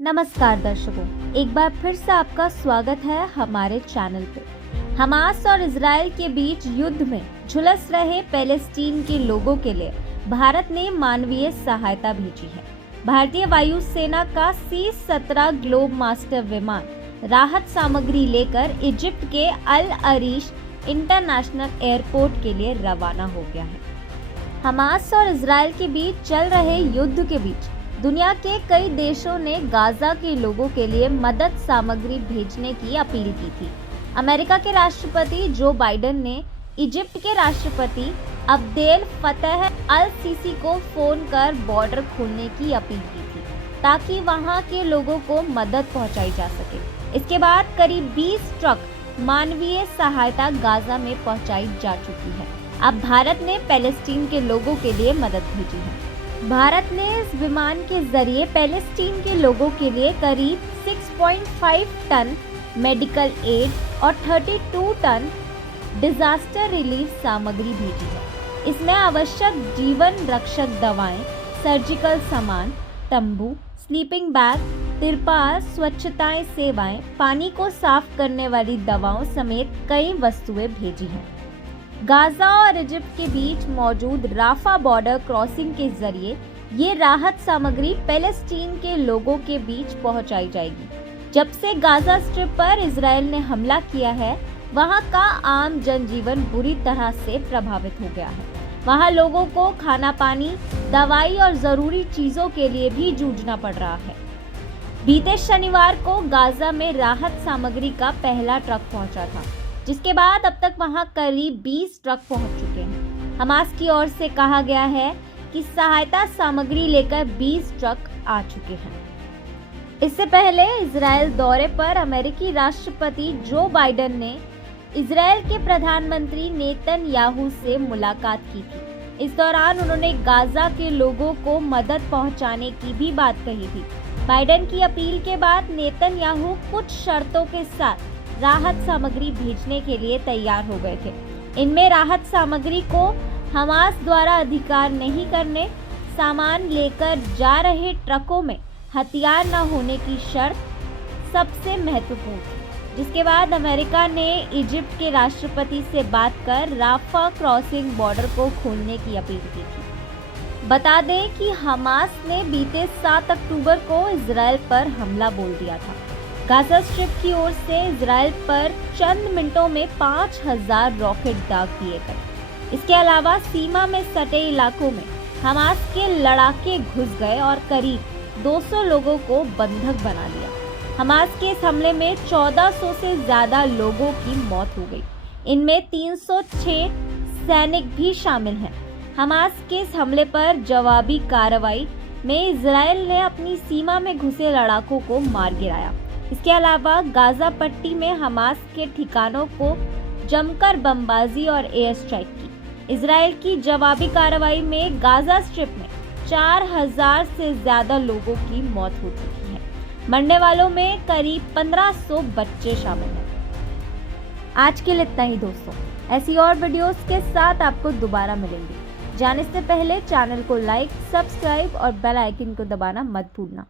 नमस्कार दर्शकों, एक बार फिर से आपका स्वागत है हमारे चैनल पे। हमास और इजराइल के बीच युद्ध में झुलस रहे पैलेस्टीन के लोगों के लिए भारत ने मानवीय सहायता भेजी है। भारतीय वायुसेना का C-17 ग्लोब मास्टर विमान राहत सामग्री लेकर इजिप्ट के अल अरीश इंटरनेशनल एयरपोर्ट के लिए रवाना हो गया है। हमास और इजराइल के बीच चल रहे युद्ध के बीच दुनिया के कई देशों ने गाजा के लोगों के लिए मदद सामग्री भेजने की अपील की थी। अमेरिका के राष्ट्रपति जो बाइडेन ने इजिप्ट के राष्ट्रपति अब्देल फतह अल सीसी को फोन कर बॉर्डर खोलने की अपील की थी ताकि वहां के लोगों को मदद पहुंचाई जा सके। इसके बाद करीब 20 ट्रक मानवीय सहायता गाजा में पहुंचाई जा चुकी है। अब भारत ने पैलेस्टीन के लोगों के लिए मदद भेजी है। भारत ने इस विमान के जरिए पैलेस्टीन के लोगों के लिए करीब 6.5 टन मेडिकल एड और 32 टन डिजास्टर रिलीफ सामग्री भेजी है। इसमें आवश्यक जीवन रक्षक दवाएं, सर्जिकल सामान, तंबू, स्लीपिंग बैग, तिरपाल, स्वच्छता सेवाएं, पानी को साफ करने वाली दवाओं समेत कई वस्तुएं भेजी हैं। गाजा और इजिप्ट के बीच मौजूद राफा बॉर्डर क्रॉसिंग के जरिए ये राहत सामग्री पैलेस्टीन के लोगों के बीच पहुंचाई जाएगी। जब से गाजा स्ट्रिप पर इजराइल ने हमला किया है, वहां का आम जनजीवन बुरी तरह से प्रभावित हो गया है। वहां लोगों को खाना पानी, दवाई और जरूरी चीजों के लिए भी जूझना पड़ रहा है। बीते शनिवार को गाजा में राहत सामग्री का पहला ट्रक पहुंचा था, जिसके बाद अब तक वहां करीब 20 ट्रक पहुंच चुके हैं। हमास की ओर से कहा गया है कि सहायता सामग्री लेकर 20 ट्रक आ चुके हैं। इससे पहले इजराइल दौरे पर अमेरिकी राष्ट्रपति जो बाइडेन ने इजराइल के प्रधानमंत्री नेतन्याहू से मुलाकात की थी। इस दौरान उन्होंने गाजा के लोगों को मदद पहुंचाने की भी बात कही थी। बाइडेन की अपील के बाद नेतन्याहू कुछ शर्तों के साथ राहत सामग्री भेजने के लिए तैयार हो गए थे। इनमें राहत सामग्री को हमास द्वारा अधिकार नहीं करने, सामान लेकर जा रहे ट्रकों में हथियार न होने की शर्त सबसे महत्वपूर्ण थी। जिसके बाद अमेरिका ने इजिप्ट के राष्ट्रपति से बात कर राफा क्रॉसिंग बॉर्डर को खोलने की अपील की थी। बता दें कि हमास ने बीते 7 अक्टूबर को इजराइल पर हमला बोल दिया था। गाजा स्ट्रिप की ओर से इजराइल पर चंद मिनटों में 5000 रॉकेट दाग दिए गए। इसके अलावा सीमा में सटे इलाकों में हमास के लड़ाके घुस गए और करीब 200 लोगों को बंधक बना लिया। हमास के इस हमले में 1400 से ज्यादा लोगों की मौत हो गई। इनमें 306 सैनिक भी शामिल हैं। हमास के इस हमले पर जवाबी कार्रवाई में इजराइल ने अपनी सीमा में घुसे लड़ाकों को मार गिराया। इसके अलावा गाजा पट्टी में हमास के ठिकानों को जमकर बमबाजी और एयर स्ट्राइक की। इजराइल की जवाबी कार्रवाई में गाजा स्ट्रिप में 4000 से ज्यादा लोगों की मौत हो चुकी है। मरने वालों में करीब 1500 बच्चे शामिल हैं। आज के लिए इतना ही दोस्तों। ऐसी और वीडियोस के साथ आपको दोबारा मिलेंगे। जाने से पहले चैनल को लाइक, सब्सक्राइब और बेल आइकन को दबाना मत भूलना।